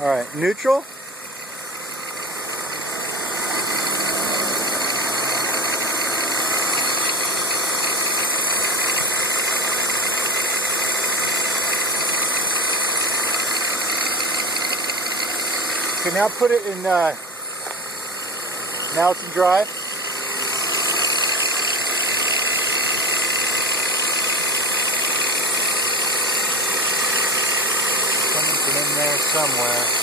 All right, neutral. Okay, now put it in, now it's in drive. Coming from in there somewhere.